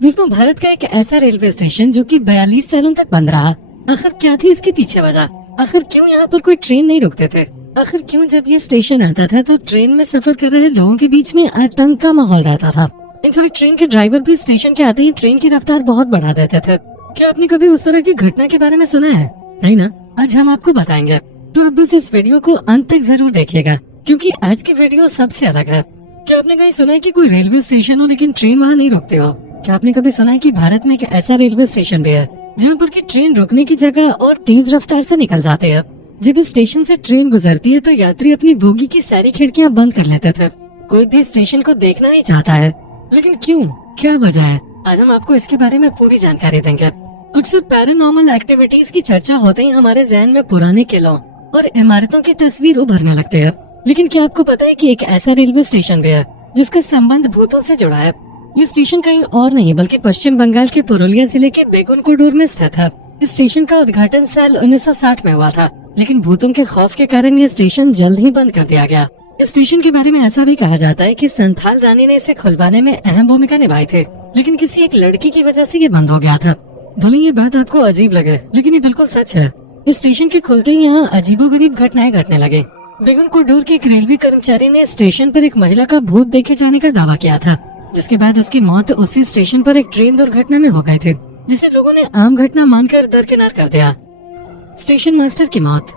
दोस्तों, भारत का एक ऐसा रेलवे स्टेशन जो कि 42 सालों तक बंद रहा, आखिर क्या थी इसके पीछे वजह? आखिर क्यों यहाँ पर कोई ट्रेन नहीं रुकते थे? आखिर क्यों जब ये स्टेशन आता था तो ट्रेन में सफर कर रहे लोगों के बीच में आतंक का माहौल रहता था। इनफैक्ट ट्रेन के ड्राइवर भी स्टेशन के आते ही ट्रेन की रफ्तार बहुत बढ़ा देते थे। क्या आपने कभी उस तरह की घटना के बारे में सुना है? नहीं ना? आज हम आपको बताएंगे, तो अब बस इस वीडियो को अंत तक जरूर देखिएगा, क्योंकि आज की वीडियो सबसे अलग है। क्या आपने कहीं सुना है कि कोई रेलवे स्टेशन हो लेकिन ट्रेन वहाँ नहीं रुकते हो? क्या आपने कभी सुना है कि भारत में एक ऐसा रेलवे स्टेशन भी है जहाँ पर की ट्रेन रुकने की जगह और तेज रफ्तार से निकल जाते हैं? जब इस स्टेशन से ट्रेन गुजरती है तो यात्री अपनी बोगी की सारी खिड़कियाँ बंद कर लेते थे। कोई भी स्टेशन को देखना नहीं चाहता है, लेकिन क्यों, क्या वजह है? आज हम आपको इसके बारे में पूरी जानकारी देंगे। अक्सर पैरानॉर्मल एक्टिविटीज की चर्चा होते ही हमारे जहन में पुराने किलों और इमारतों की तस्वीर उभरने लगते हैं। लेकिन क्या आपको पता है कि एक ऐसा रेलवे स्टेशन भी है जिसका संबंध भूतों से जुड़ा है? ये स्टेशन कहीं और नहीं बल्कि पश्चिम बंगाल के पुरुलिया जिले के बेगुनकुडूर में स्थित है। इस स्टेशन का उद्घाटन साल 1960 में हुआ था, लेकिन भूतों के खौफ के कारण ये स्टेशन जल्द ही बंद कर दिया गया। इस स्टेशन के बारे में ऐसा भी कहा जाता है कि संथाल रानी ने इसे खुलवाने में अहम भूमिका निभाई थी, लेकिन किसी एक लड़की की वजह से ये बंद हो गया था। भले ये बात आपको अजीब लगे, लेकिन ये बिल्कुल सच है। इस स्टेशन के खुलते ही यहाँ अजीबोगरीब घटनाएं घटने लगे। बेगुनकुडूर के एक रेलवे कर्मचारी ने स्टेशन पर एक महिला का भूत देखे जाने का दावा किया था, जिसके बाद उसकी मौत उसी स्टेशन पर एक ट्रेन दुर्घटना में हो गई थी, जिसे लोगों ने आम घटना मानकर दरकिनार कर दिया। स्टेशन मास्टर की मौत।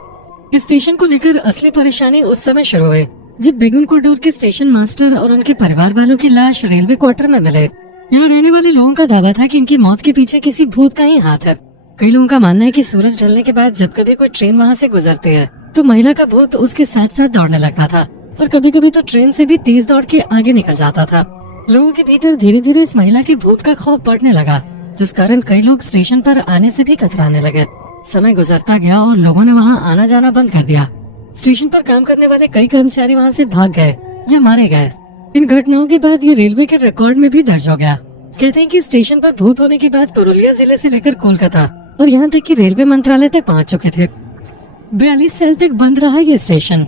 इस स्टेशन को लेकर असली परेशानी उस समय शुरू हुई जब बेगुनकुडूर के स्टेशन मास्टर और उनके परिवार वालों की लाश रेलवे क्वार्टर में मिले। यहाँ रहने वाले लोगों का दावा था कि इनकी मौत के पीछे किसी भूत का ही हाथ है। कई लोगों का मानना है कि सूरज ढलने के बाद जब कभी कोई ट्रेन वहाँ से गुजरती है तो महिला का भूत उसके साथ साथ दौड़ने लगता था, और कभी कभी तो ट्रेन से भी तेज दौड़ के आगे निकल जाता था। लोगों के भीतर धीरे धीरे इस महिला के भूत का खौफ बढ़ने लगा, जिस कारण कई लोग स्टेशन पर आने से भी कतराने लगे। समय गुजरता गया और लोगों ने वहाँ आना जाना बंद कर दिया। स्टेशन पर काम करने वाले कई कर्मचारी वहाँ से भाग गए या मारे गए। इन घटनाओं के बाद ये रेलवे के रिकॉर्ड में भी दर्ज हो गया। कहते हैं कि स्टेशन पर भूत होने के बाद पुरुलिया जिले से लेकर कोलकाता और यहाँ तक कि रेलवे मंत्रालय तक पहुँच चुके थे। 42 साल तक बंद रहा ये स्टेशन।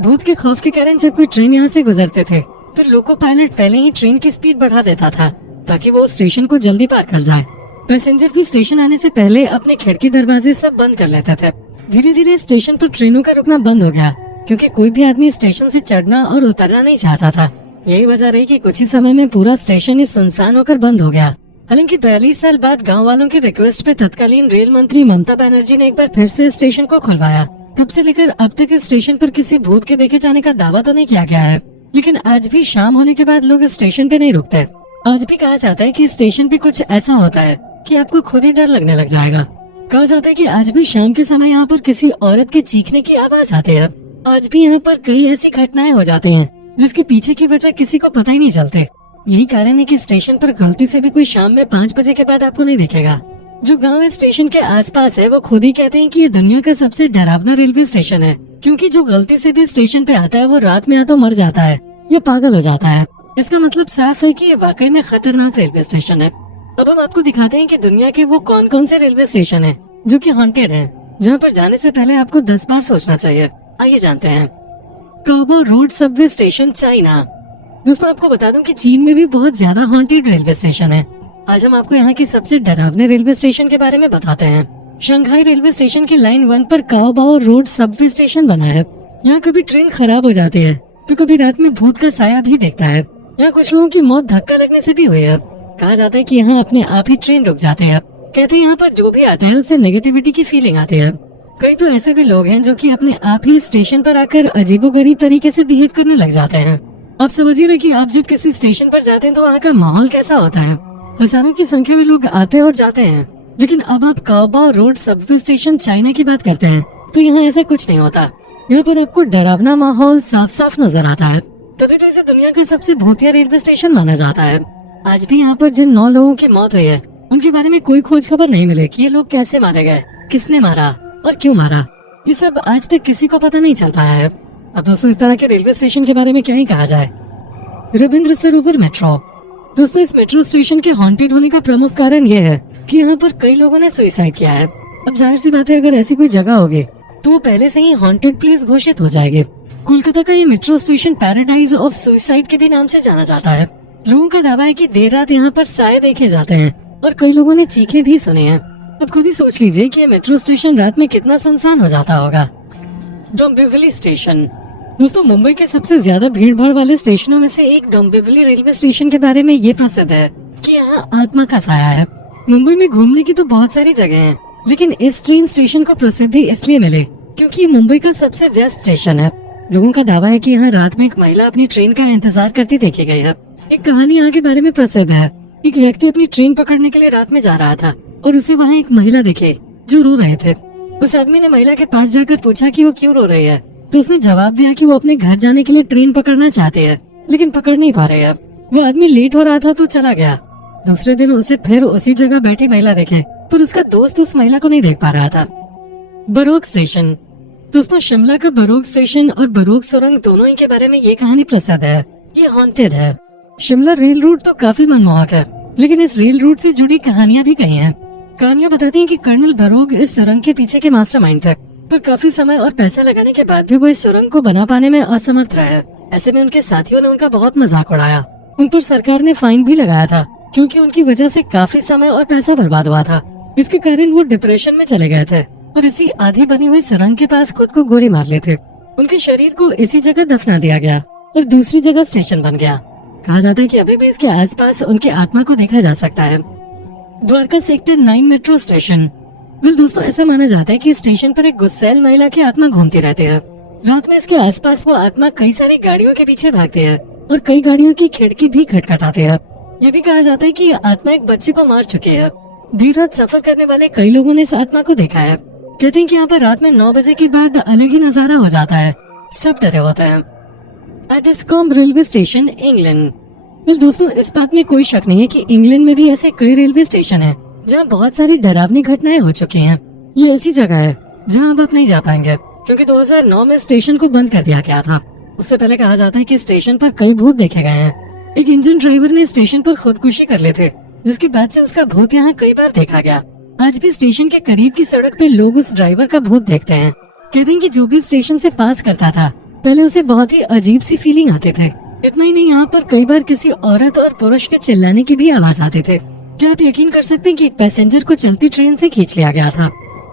भूत के खौफ के कारण जब कोई ट्रेन यहाँ से गुजरते थे तो लोको पायलट पहले ही ट्रेन की स्पीड बढ़ा देता था ताकि वो स्टेशन को जल्दी पार कर जाए। पैसेंजर भी स्टेशन आने से पहले अपने खिड़की दरवाजे सब बंद कर लेते थे। धीरे धीरे स्टेशन पर ट्रेनों का रुकना बंद हो गया, क्योंकि कोई भी आदमी स्टेशन से चढ़ना और उतरना नहीं चाहता था। यही वजह रही कि कुछ ही समय में पूरा स्टेशन ही सुनसान होकर बंद हो गया। हालांकि 42 साल बाद गाँव वालों की रिक्वेस्ट पे तत्कालीन रेल मंत्री ममता बनर्जी ने एक बार फिर से स्टेशन को खुलवाया। तब से लेकर अब तक इस स्टेशन पर किसी भूत के देखे जाने का दावा तो नहीं किया गया है, लेकिन आज भी शाम होने के बाद लोग स्टेशन पे नहीं रुकते। आज भी कहा जाता है कि स्टेशन पे कुछ ऐसा होता है कि आपको खुद ही डर लगने लग जाएगा। कहा जाता है कि आज भी शाम के समय यहाँ पर किसी औरत के चीखने की आवाज आती है। आज भी यहाँ पर कई ऐसी घटनाएं हो जाती हैं जिसके पीछे की वजह किसी को पता ही नहीं चलते। यही कारण है कि स्टेशन पर गलती से भी कोई शाम में 5 बजे के बाद आपको नहीं दिखेगा। जो गाँव इस स्टेशन के आसपास है वो खुद ही कहते हैं कि ये दुनिया का सबसे डरावना रेलवे स्टेशन है, क्योंकि जो गलती से भी स्टेशन पे आता है वो रात में या तो मर जाता है या पागल हो जाता है। इसका मतलब साफ है कि ये वाकई में खतरनाक रेलवे स्टेशन है। अब हम आपको दिखाते हैं कि दुनिया के वो कौन कौन से रेलवे स्टेशन हैं जो कि हॉन्टेड हैं, जहां पर जाने से पहले आपको 10 बार सोचना चाहिए। आइए जानते हैं। काओबो रोड सबवे स्टेशन, चाइना। दोस्तों, आपको बता दूं कि चीन में भी बहुत ज्यादा हॉन्टेड रेलवे स्टेशन है। आज हम आपको यहाँ की सबसे डरावने रेलवे स्टेशन के बारे में बताते हैं। शंघाई रेलवे स्टेशन की लाइन 1 पर काओबो रोड सबवे स्टेशन बना है। यहाँ कभी ट्रेन खराब हो जाती है तो कभी रात में भूत का साया भी देखता है। यहाँ कुछ लोगों की मौत धक्का लगने से भी हुई है। कहा जाता है कि यहाँ अपने आप ही ट्रेन रुक जाते हैं। कहते हैं यहाँ पर जो भी आता है उससे नेगेटिविटी की फीलिंग आती है। कई तो ऐसे भी लोग हैं जो कि अपने आप ही स्टेशन पर आकर अजीबोगरीब तरीके से बिहेव करने लग जाते हैं। आप समझिए ना कि आप जब किसी स्टेशन पर जाते हैं तो वहाँ का माहौल कैसा होता है। हजारों की संख्या में लोग आते और जाते हैं। लेकिन अब आप काओबो रोड सबवे स्टेशन, चाइना की बात करते हैं तो यहाँ ऐसा कुछ नहीं होता। यहाँ पर आपको डरावना माहौल साफ साफ नजर आता है। तभी तो इसे दुनिया का सबसे भूतिया रेलवे स्टेशन माना जाता है। आज भी यहाँ पर जिन 9 लोगों की मौत हुई है उनके बारे में कोई खोज खबर नहीं मिली कि ये लोग कैसे मारे गए, किसने मारा और क्यों मारा। ये सब आज तक किसी को पता नहीं चल पाया है। अब दोस्तों, इस तरह के रेलवे स्टेशन के बारे में क्या ही कहा जाए। रविंद्र सरोवर मेट्रो। दोस्तों, इस मेट्रो स्टेशन के हॉन्टेड होने का प्रमुख कारण ये है कि यहाँ पर कई लोगों ने सुसाइड किया है। अब जाहिर सी बात है, अगर ऐसी कोई जगह होगी तो वो पहले से ही हॉन्टेड प्लेस घोषित हो जाएगी। कोलकाता का ये metro station paradise of suicide के भी नाम से जाना जाता है। लोगों का दावा है कि देर रात यहाँ पर साए देखे जाते हैं और कई लोगों ने चीखे भी सुने हैं। अब खुद ही सोच लीजिए कि ये मेट्रो स्टेशन रात में कितना सुनसान हो जाता होगा। डोंबिवली स्टेशन। दोस्तों, मुंबई के सबसे ज्यादा भीड़ भाड़ वाले स्टेशनों में से एक डोंबिवली रेलवे स्टेशन के बारे में ये प्रसिद्ध है कि यहाँ आत्मा का साया है। मुंबई में घूमने की तो बहुत सारी जगह हैं, लेकिन इस ट्रेन स्टेशन को प्रसिद्धि इसलिए मिले क्योंकि ये मुंबई का सबसे व्यस्त स्टेशन है। लोगों का दावा है कि यहाँ रात में एक महिला अपनी ट्रेन का इंतजार करती देखी गई है। एक कहानी यहाँ के बारे में प्रसिद्ध है। एक व्यक्ति अपनी ट्रेन पकड़ने के लिए रात में जा रहा था और उसे वहाँ एक महिला दिखे जो रो रहे थे। उस आदमी ने महिला के पास जाकर पूछा कि वो क्यों रो रही है, तो उसने जवाब दिया कि वो अपने घर जाने के लिए ट्रेन पकड़ना चाहते हैं, लेकिन पकड़ नहीं पा रहे हैं। वो आदमी लेट हो रहा था तो चला गया। दूसरे दिन उसे फिर उसी जगह बैठी महिला देखे, पर उसका दोस्त उस महिला को नहीं देख पा रहा था। Baroque station. दोस्तों, शिमला का बरोक स्टेशन और बरोक सुरंग दोनों ही के बारे में ये कहानी प्रसिद्ध है। ये हॉन्टेड है। शिमला रेल रूट तो काफी मनमोहक है, लेकिन इस रेल रूट से जुड़ी कहानियां भी कई हैं। कहानियां बताती हैं कि कर्नल बरोक इस सुरंग के पीछे के मास्टरमाइंड थे, पर काफी समय और पैसा लगाने के बाद भी वो इस सुरंग को बना पाने में असमर्थ रहे। ऐसे में उनके साथियों ने उनका बहुत मजाक उड़ाया। उन पर सरकार ने फाइन भी लगाया था, क्योंकि उनकी वजह से काफी समय और पैसा बर्बाद हुआ था। इसके कारण वो डिप्रेशन में चले गए थे और इसी आधी बनी हुई सुरंग के पास खुद को गोली मार लेते। उनके शरीर को इसी जगह दफना दिया गया और दूसरी जगह स्टेशन बन गया। कहा जाता है कि अभी भी इसके आसपास उनकी आत्मा को देखा जा सकता है। Dwarka sector 9 metro station. दोस्तों, ऐसा माना जाता है कि स्टेशन पर एक गुस्सैल महिला की आत्मा घूमती रहती है। रात में इसके आसपास वो आत्मा कई सारी गाड़ियों के पीछे भागती है और कई गाड़ियों की खिड़की भी खटखटाती है। ये भी कहा जाता है कि ये आत्मा एक बच्चे को मार चुकी है। देर रात सफर करने वाले कई लोगों ने इस आत्मा को देखा है। कहते हैं कि यहाँ पर रात में 9 बजे के बाद अलग ही नजारा हो जाता है। सब डरे होते हैं। एडिस्कॉम रेलवे स्टेशन, इंग्लैंड। दोस्तों, इस बात में कोई शक नहीं है कि इंग्लैंड में भी ऐसे कई रेलवे स्टेशन हैं जहाँ बहुत सारी डरावनी घटनाएं हो चुकी हैं। ये ऐसी जगह है जहाँ अब आप नहीं जा पाएंगे, क्योंकि 2009 में स्टेशन को बंद कर दिया गया था। उससे पहले कहा जाता है कि स्टेशन पर कई भूत देखे गए हैं। एक इंजन ड्राइवर ने स्टेशन पर खुदकुशी कर ली थी, जिसके बाद से उसका भूत यहाँ कई बार देखा गया। आज भी स्टेशन के करीब की सड़क पे लोग उस ड्राइवर का भूत देखते हैं। कहते हैं कि जो भी स्टेशन से पास करता था, पहले उसे बहुत ही अजीब सी फीलिंग आते थे। इतना ही नहीं, यहाँ पर कई बार किसी औरत और पुरुष के चिल्लाने की भी आवाज आते थे। क्या आप यकीन कर सकते हैं कि एक पैसेंजर को चलती ट्रेन से खींच लिया गया था।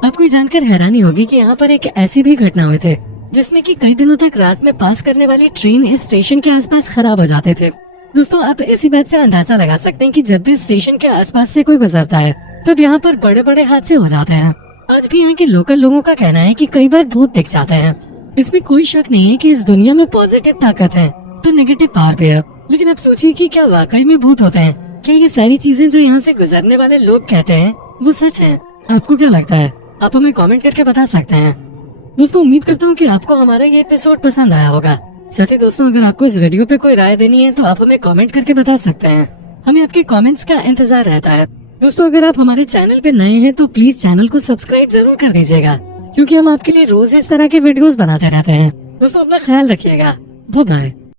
आपको जानकर हैरानी होगी कि यहाँ पर एक ऐसी भी घटना हुई थी जिसमें कि कई दिनों तक रात में पास करने वाली ट्रेन इस स्टेशन के आसपास खराब हो जाते थे। दोस्तों, आप इसी बात से अंदाजा लगा सकते हैं कि जब भी स्टेशन के आसपास से कोई गुजरता है, तब यहाँ पर बड़े बड़े हादसे हो जाते हैं। आज भी यहाँ के लोकल लोगों का कहना है कि कई बार भूत दिख जाते हैं। इसमें कोई शक नहीं है कि इस दुनिया में पॉजिटिव ताकत है तो नेगेटिव पावर भी है। लेकिन अब सोचिए कि क्या वाकई में भूत होते हैं? क्या ये सारी चीजें जो यहाँ से गुजरने वाले लोग कहते हैं वो सच है? आपको क्या लगता है? आप हमें कमेंट करके बता सकते हैं। दोस्तों, उम्मीद करता हूँ कि आपको हमारा ये एपिसोड पसंद आया होगा। साथ ही दोस्तों, अगर आपको इस वीडियो पे कोई राय देनी है तो आप हमें कमेंट करके बता सकते हैं। हमें आपके कमेंट्स का इंतजार रहता है। दोस्तों, अगर आप हमारे चैनल पे नए हैं तो प्लीज चैनल को सब्सक्राइब जरूर कर दीजिएगा, क्योंकि हम आपके लिए रोज इस तरह के वीडियोस बनाते रहते हैं। दोस्तों, अपना ख्याल रखिएगा। Bye bye.